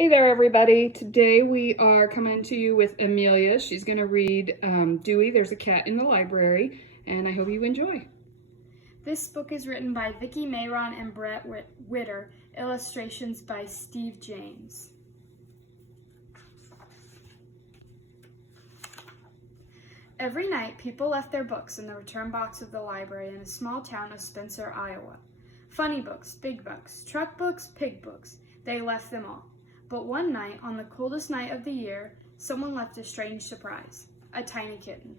Hey there, everybody. Today we are coming to you with Amelia. She's going to read Dewey, There's a Cat in the Library, and I hope you enjoy. This book is written by Vicki, Myron, and Bret Witter. Illustrations by Steve James. Every night, people left their books in the return box of the library in a small town of Spencer, Iowa. Funny books, big books, truck books, pig books. They left them all. But one night, on the coldest night of the year, someone left a strange surprise: a tiny kitten.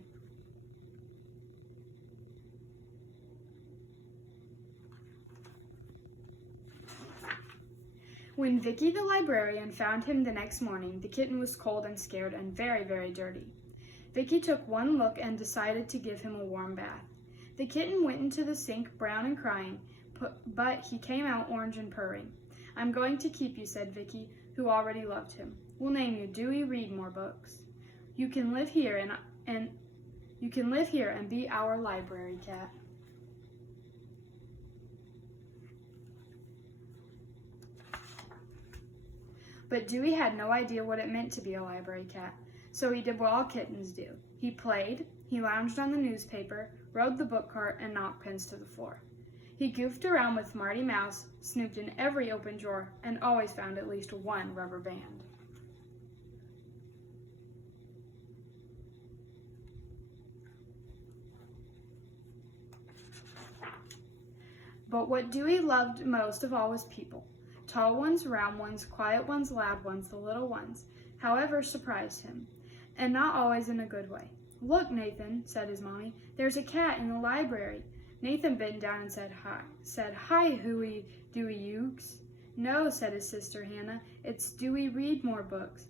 When Vicki the librarian found him the next morning, the kitten was cold and scared and very, very dirty. Vicki took one look and decided to give him a warm bath. The kitten went into the sink, brown and crying, but he came out orange and purring. "I'm going to keep you," said Vicki, who already loved him. "We'll name you Dewey. Read more books. You can live here and be our library cat." But Dewey had no idea what it meant to be a library cat, so he did what all kittens do. He played, he lounged on the newspaper, rode the book cart, and knocked pins to the floor. He goofed around with Marty Mouse, snooped in every open drawer, and always found at least one rubber band. But what Dewey loved most of all was people. Tall ones, round ones, quiet ones, loud ones, the little ones, however, surprised him, and not always in a good way. "Look, Nathan," said his mommy, "there's a cat in the library." Nathan bent down and said, "Hi, Hooey, Dewey Ukes." "No," said his sister Hannah, "it's Dewey. Read more books."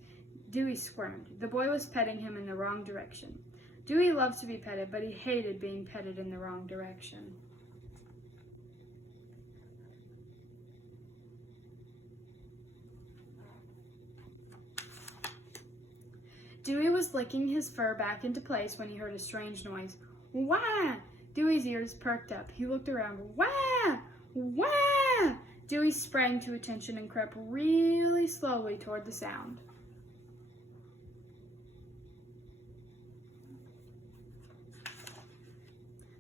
Dewey squirmed. The boy was petting him in the wrong direction. Dewey loved to be petted, but he hated being petted in the wrong direction. Dewey was licking his fur back into place when he heard a strange noise. "Wah!" Dewey's ears perked up. He looked around. "Wah! Wah!" Dewey sprang to attention and crept really slowly toward the sound.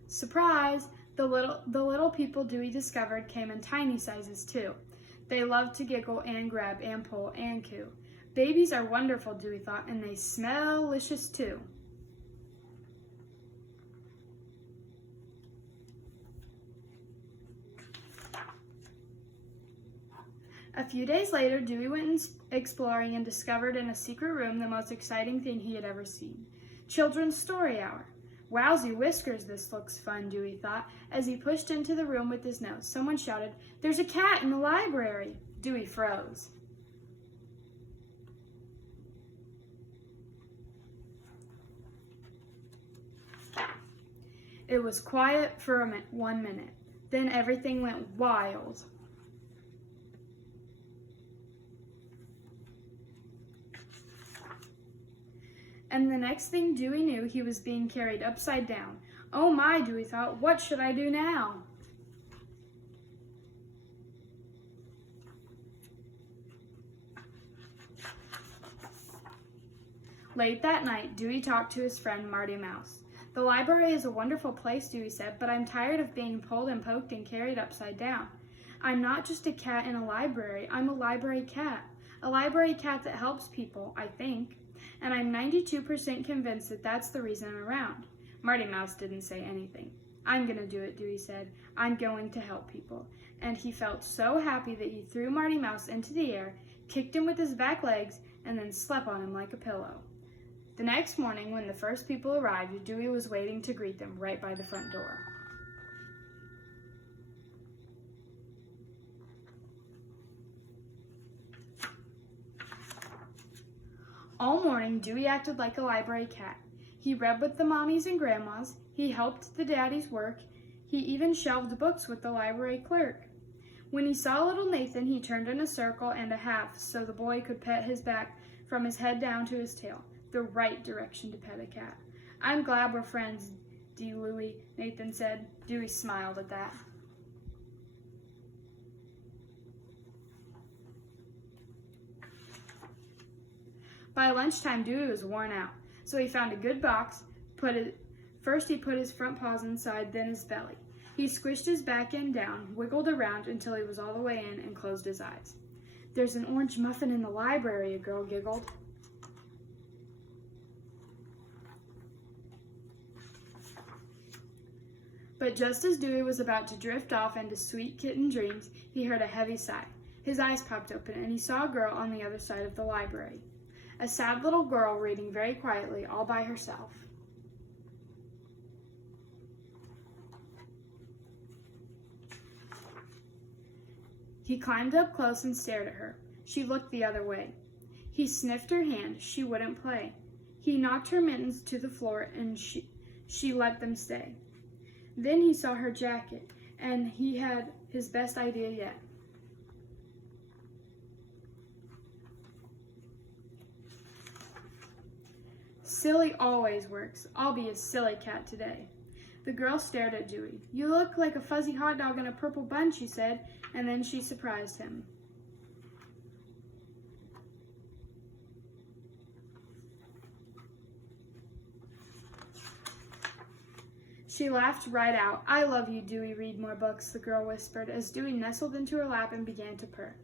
Surprise! The little people Dewey discovered came in tiny sizes too. They loved to giggle and grab and pull and coo. Babies are wonderful, Dewey thought, and they smell-licious too. A few days later, Dewey went exploring and discovered in a secret room the most exciting thing he had ever seen: Children's Story Hour. "Wowsy whiskers, this looks fun," Dewey thought, as he pushed into the room with his nose. Someone shouted, "There's a cat in the library!" Dewey froze. It was quiet for 1 minute. Then everything went wild. And the next thing Dewey knew, he was being carried upside down. "Oh my," Dewey thought, "what should I do now?" Late that night, Dewey talked to his friend Marty Mouse. "The library is a wonderful place," Dewey said, "but I'm tired of being pulled and poked and carried upside down. I'm not just a cat in a library, I'm a library cat. A library cat that helps people, I think. And I'm 92% convinced that that's the reason I'm around." Marty Mouse didn't say anything. "I'm going to do it," Dewey said. "I'm going to help people." And he felt so happy that he threw Marty Mouse into the air, kicked him with his back legs, and then slept on him like a pillow. The next morning, when the first people arrived, Dewey was waiting to greet them right by the front door. All morning, Dewey acted like a library cat. He read with the mommies and grandmas, he helped the daddies work, he even shelved books with the library clerk. When he saw little Nathan, he turned in a circle and a half so the boy could pet his back from his head down to his tail. The right direction to pet a cat. "I'm glad we're friends, Dewey," Nathan said. Dewey smiled at that. By lunchtime, Dewey was worn out, so he found a good box. First he put his front paws inside, then his belly. He squished his back end down, wiggled around until he was all the way in, and closed his eyes. "There's an orange muffin in the library," a girl giggled. But just as Dewey was about to drift off into sweet kitten dreams, he heard a heavy sigh. His eyes popped open, and he saw a girl on the other side of the library. A sad little girl reading very quietly, all by herself. He climbed up close and stared at her. She looked the other way. He sniffed her hand. She wouldn't play. He knocked her mittens to the floor, and she let them stay. Then he saw her jacket, and he had his best idea yet. "Silly always works. I'll be a silly cat today." The girl stared at Dewey. "You look like a fuzzy hot dog in a purple bun," she said, and then she surprised him. She laughed right out. "I love you, Dewey. Read more books," the girl whispered as Dewey nestled into her lap and began to purr.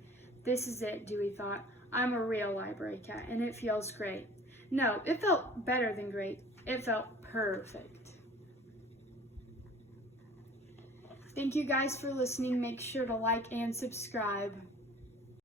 "This is it," Dewey thought. "I'm a real library cat, and it feels great." No, it felt better than great. It felt perfect. Thank you guys for listening. Make sure to like and subscribe.